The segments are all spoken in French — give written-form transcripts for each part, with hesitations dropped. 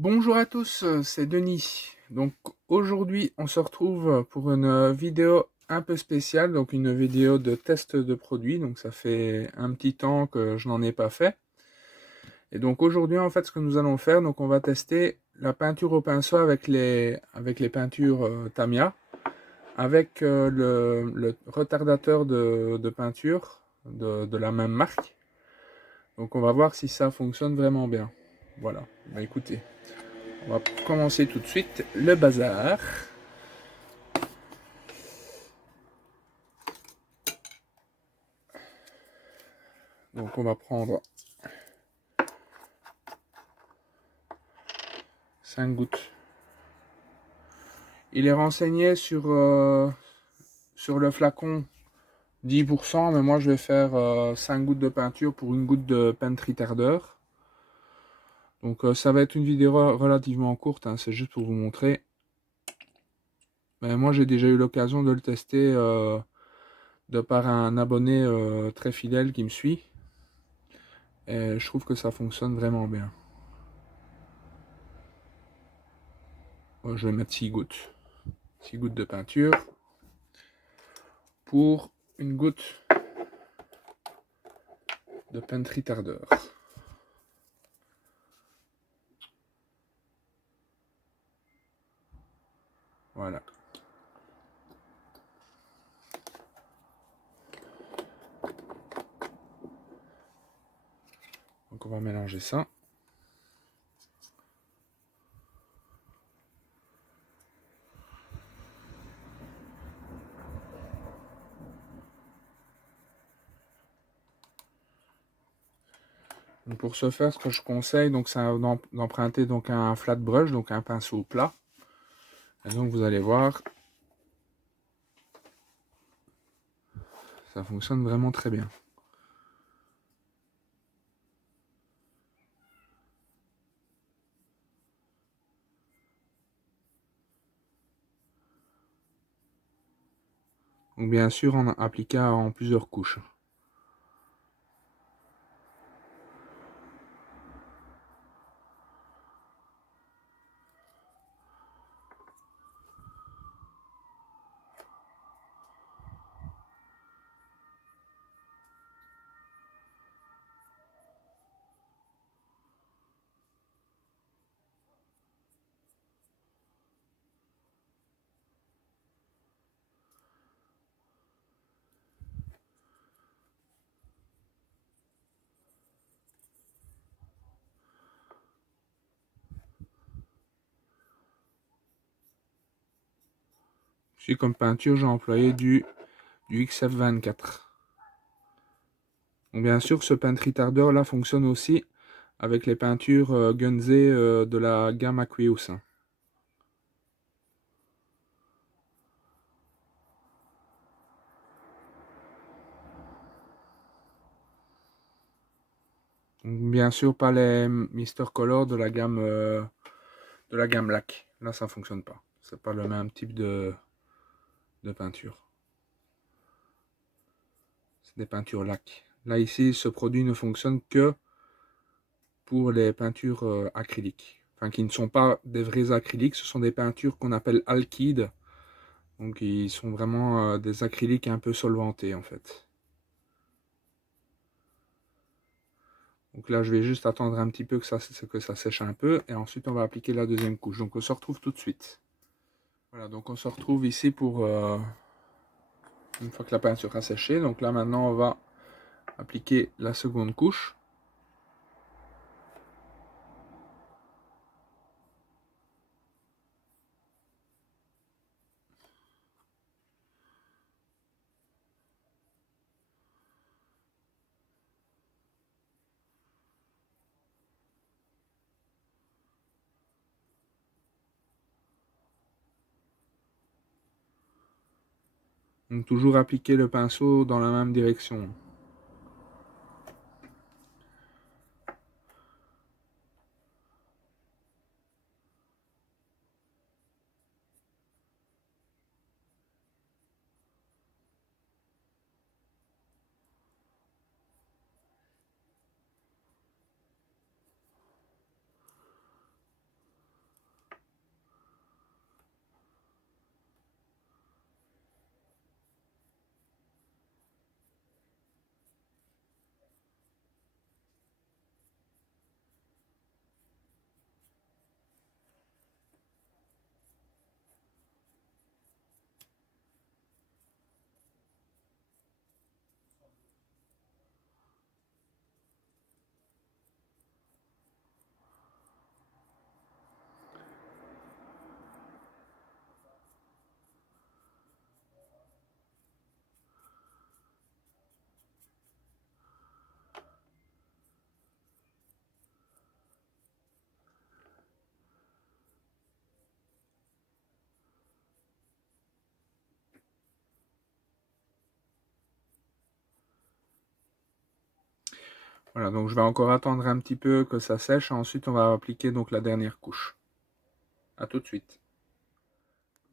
Bonjour à tous, c'est Denis. Donc aujourd'hui on se retrouve pour une vidéo un peu spéciale, donc une vidéo de test de produit. Donc ça fait un petit temps que je n'en ai pas fait. Et donc aujourd'hui en fait ce que nous allons faire, donc on va tester la peinture au pinceau avec les peintures Tamiya, avec le retardateur de peinture de la même marque. Donc on va voir si ça fonctionne vraiment bien. Voilà, bah écoutez. On va commencer tout de suite le bazar. Donc on va prendre 5 gouttes. Il est renseigné sur le flacon 10%, mais moi je vais faire 5 gouttes de peinture pour une goutte de paint retardeur. Donc ça va être une vidéo relativement courte, hein, c'est juste pour vous montrer. Mais moi j'ai déjà eu l'occasion de le tester de par un abonné très fidèle qui me suit. Et je trouve que ça fonctionne vraiment bien. Je vais mettre 6 gouttes. 6 gouttes de peinture pour une goutte de paint retardeur. Voilà. Donc on va mélanger ça. Donc pour ce faire, ce que je conseille, donc c'est d'emprunter donc un flat brush, donc un pinceau plat. Et donc vous allez voir, ça fonctionne vraiment très bien. Donc bien sûr, on applique en plusieurs couches. Ici, comme peinture, j'ai employé du XF24. Donc bien sûr, ce paint retardeur là fonctionne aussi avec les peintures Gunze de la gamme Aqueous. Donc, bien sûr, pas les Mister Color de la gamme Lac. Là, ça fonctionne pas. C'est pas le même type de peinture. C'est des peintures lac. Là, ici, ce produit ne fonctionne que pour les peintures acryliques. Enfin, qui ne sont pas des vrais acryliques, ce sont des peintures qu'on appelle alkydes. Donc, ils sont vraiment des acryliques un peu solventés, en fait. Donc là, je vais juste attendre un petit peu que ça sèche un peu. Et ensuite, on va appliquer la deuxième couche. Donc, on se retrouve tout de suite. Voilà, donc on se retrouve ici pour... une fois que la peinture a séché. Donc là, maintenant, on va appliquer la seconde couche. Donc toujours appliquer le pinceau dans la même direction. Voilà, donc je vais encore attendre un petit peu que ça sèche. Ensuite, on va appliquer donc la dernière couche. À tout de suite.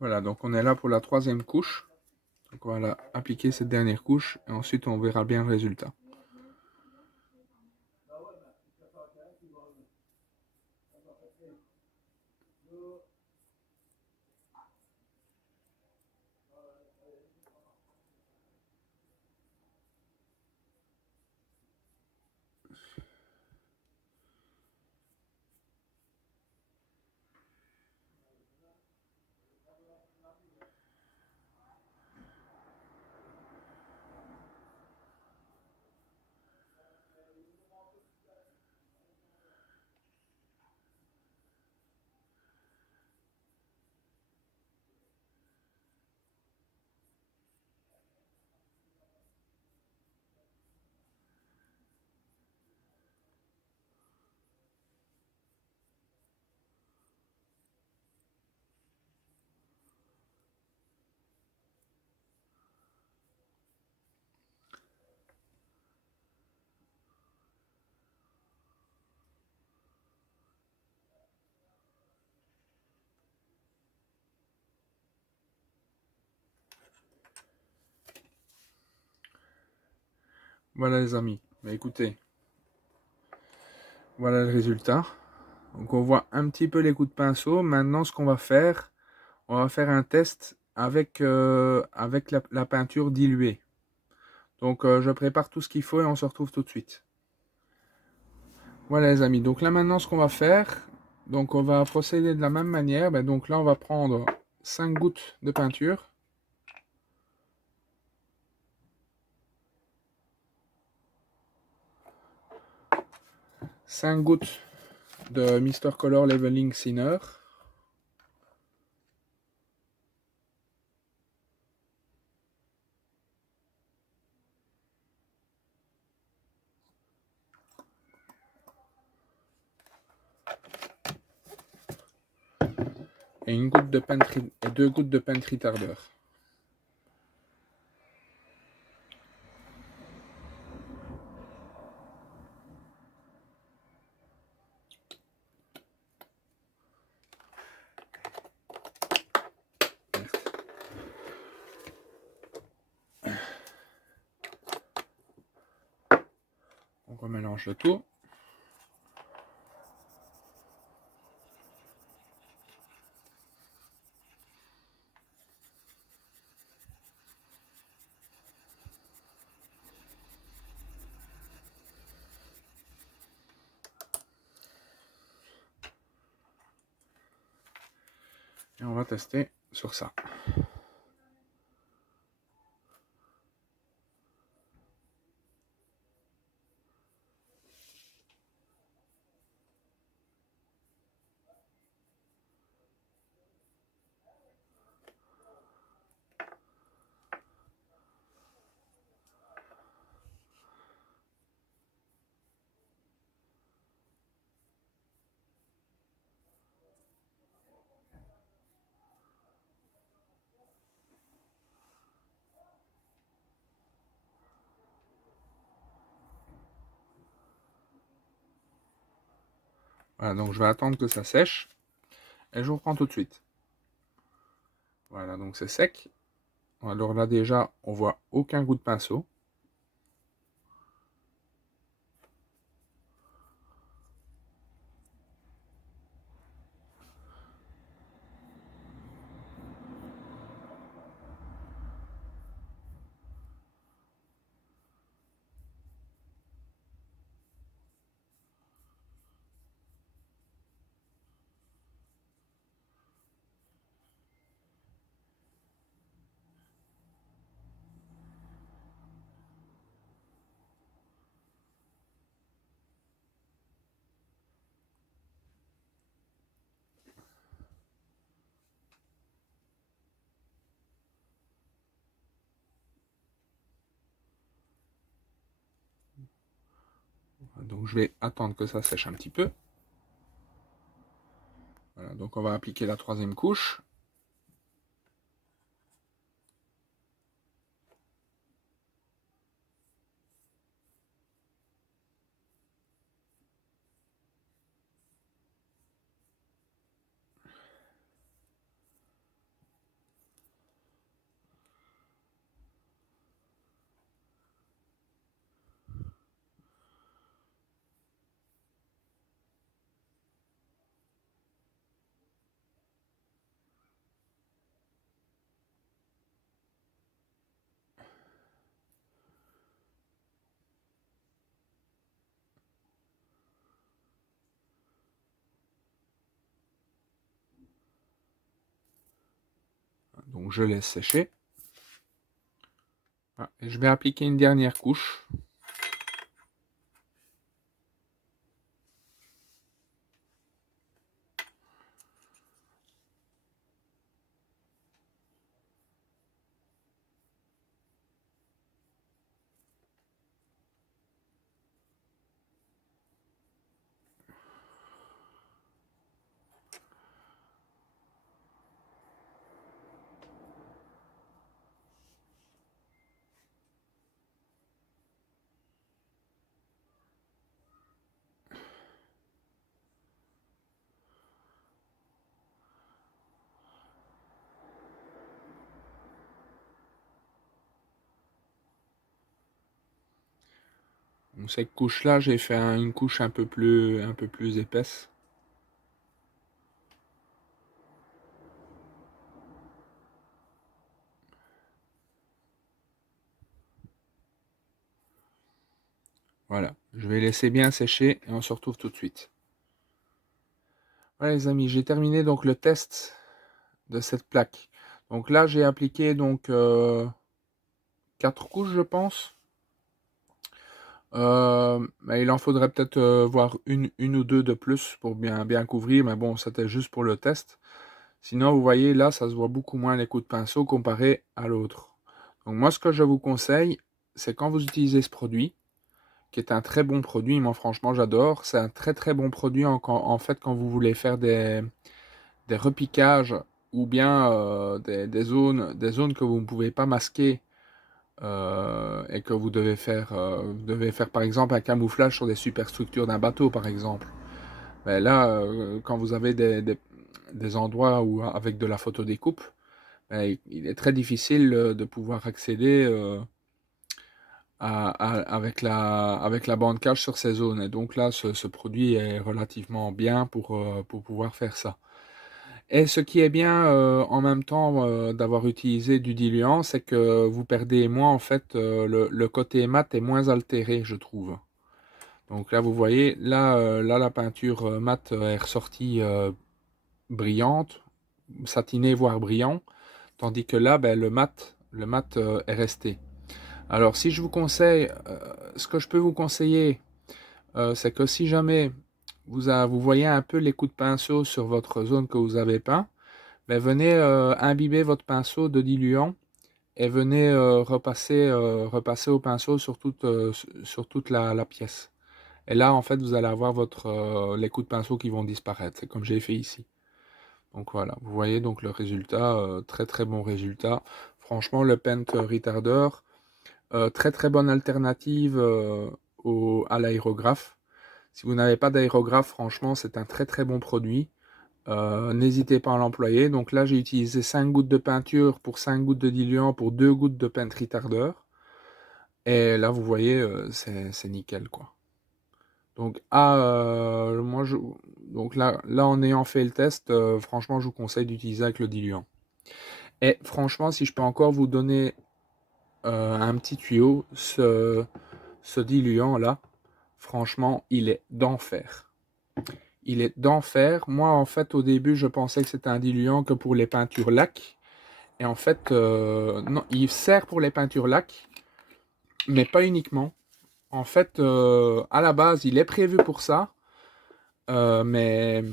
Voilà, donc on est là pour la troisième couche. Donc on va appliquer cette dernière couche et ensuite on verra bien le résultat. Voilà les amis, écoutez, voilà le résultat. Donc on voit un petit peu les coups de pinceau. Maintenant ce qu'on va faire, on va faire un test avec, avec la peinture diluée. Donc je prépare tout ce qu'il faut et on se retrouve tout de suite. Voilà les amis, donc là maintenant ce qu'on va faire, donc on va procéder de la même manière. Donc là on va prendre 5 gouttes de peinture. Cinq gouttes de Mr. Color Leveling Thinner. Et une goutte de et 2 gouttes de peintre retardeur. On remélange le tout. Et on va tester sur ça. Voilà, donc je vais attendre que ça sèche. Et je vous reprends tout de suite. Voilà, donc c'est sec. Alors là déjà, on voit aucun goût de pinceau. Donc je vais attendre que ça sèche un petit peu. Voilà, donc on va appliquer la troisième couche. je laisse sécher. Voilà. Et je vais appliquer une dernière couche. Donc cette couche-là, j'ai fait une couche un peu plus épaisse. Voilà, je vais laisser bien sécher et on se retrouve tout de suite. Voilà les amis, j'ai terminé donc le test de cette plaque. Donc là, j'ai appliqué donc 4 couches, je pense. Mais il en faudrait peut-être voir une ou deux de plus pour bien couvrir, mais bon, c'était juste pour le test. Sinon, vous voyez, là, ça se voit beaucoup moins les coups de pinceau comparé à l'autre. Donc moi, ce que je vous conseille, c'est quand vous utilisez ce produit, qui est un très bon produit, moi franchement j'adore, c'est un très bon produit en fait quand vous voulez faire des repiquages ou bien des zones que vous ne pouvez pas masquer et que vous devez faire par exemple un camouflage sur des superstructures d'un bateau par exemple. Mais là, quand vous avez des endroits où, avec de la photodécoupe, ben, il est très difficile de pouvoir accéder avec la bande cache sur ces zones. Et donc là, ce produit est relativement bien pour pouvoir faire ça. Et ce qui est bien en même temps d'avoir utilisé du diluant, c'est que vous perdez moins, en fait, le côté mat est moins altéré, je trouve. Donc là, vous voyez, là la peinture mat est ressortie brillante, satinée, voire brillant, tandis que là, ben, le mat est resté. Alors, si je vous conseille, ce que je peux vous conseiller, c'est que si jamais vous voyez un peu les coups de pinceau sur votre zone que vous avez peint, ben venez imbiber votre pinceau de diluant et venez repasser au pinceau sur toute la pièce. Et là, en fait, vous allez avoir les coups de pinceau qui vont disparaître. C'est comme j'ai fait ici. Donc voilà, vous voyez donc le résultat, très bon résultat. Franchement, le Paint Retarder, très bonne alternative à l'aérographe. Si vous n'avez pas d'aérographe, franchement, c'est un très bon produit. N'hésitez pas à l'employer. Donc là, j'ai utilisé 5 gouttes de peinture pour 5 gouttes de diluant pour 2 gouttes de Paint Retarder. Et là, vous voyez, c'est nickel, quoi. Donc, donc là, en ayant fait le test, franchement, je vous conseille d'utiliser avec le diluant. Et franchement, si je peux encore vous donner un petit tuyau, ce diluant là, franchement, il est d'enfer. Il est d'enfer. Moi, en fait, au début, je pensais que c'était un diluant que pour les peintures lac. Et en fait, non, il sert pour les peintures lac, mais pas uniquement. En fait, à la base, il est prévu pour ça, mais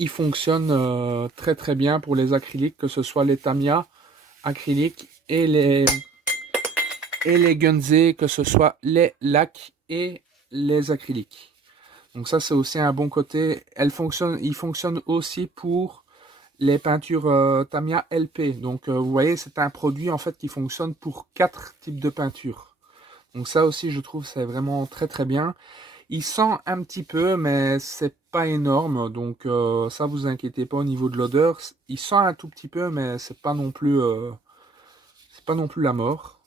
il fonctionne très bien pour les acryliques, que ce soit les Tamiya acryliques et les Gunze, que ce soit les lacs et les acryliques. Donc ça, c'est aussi un bon côté. Il fonctionne aussi pour les peintures Tamiya LP. Donc vous voyez, c'est un produit en fait qui fonctionne pour 4 types de peintures. Donc ça aussi, je trouve, c'est vraiment très bien. Il sent un petit peu, mais c'est pas énorme. Donc ça, vous inquiétez pas au niveau de l'odeur. Il sent un tout petit peu, mais c'est pas non plus la mort.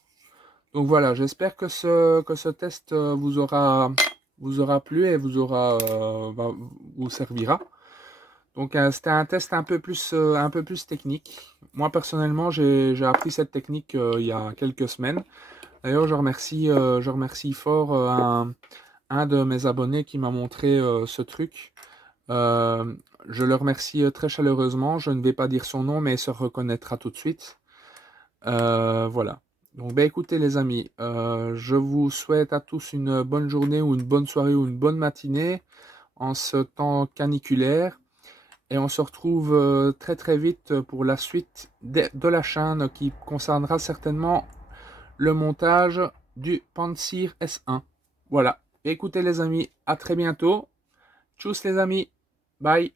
Donc voilà, j'espère que ce test vous aura plu et vous servira. Donc c'était un test un peu plus technique. Moi personnellement, j'ai appris cette technique il y a quelques semaines. D'ailleurs, je remercie fort un de mes abonnés qui m'a montré ce truc. je le remercie très chaleureusement. Je ne vais pas dire son nom, mais il se reconnaîtra tout de suite. Voilà. Donc, ben, écoutez les amis, je vous souhaite à tous une bonne journée ou une bonne soirée ou une bonne matinée en ce temps caniculaire. Et on se retrouve très très vite pour la suite de la chaîne qui concernera certainement le montage du Pantsir S1. Voilà. Écoutez les amis, à très bientôt. Tchuss les amis. Bye.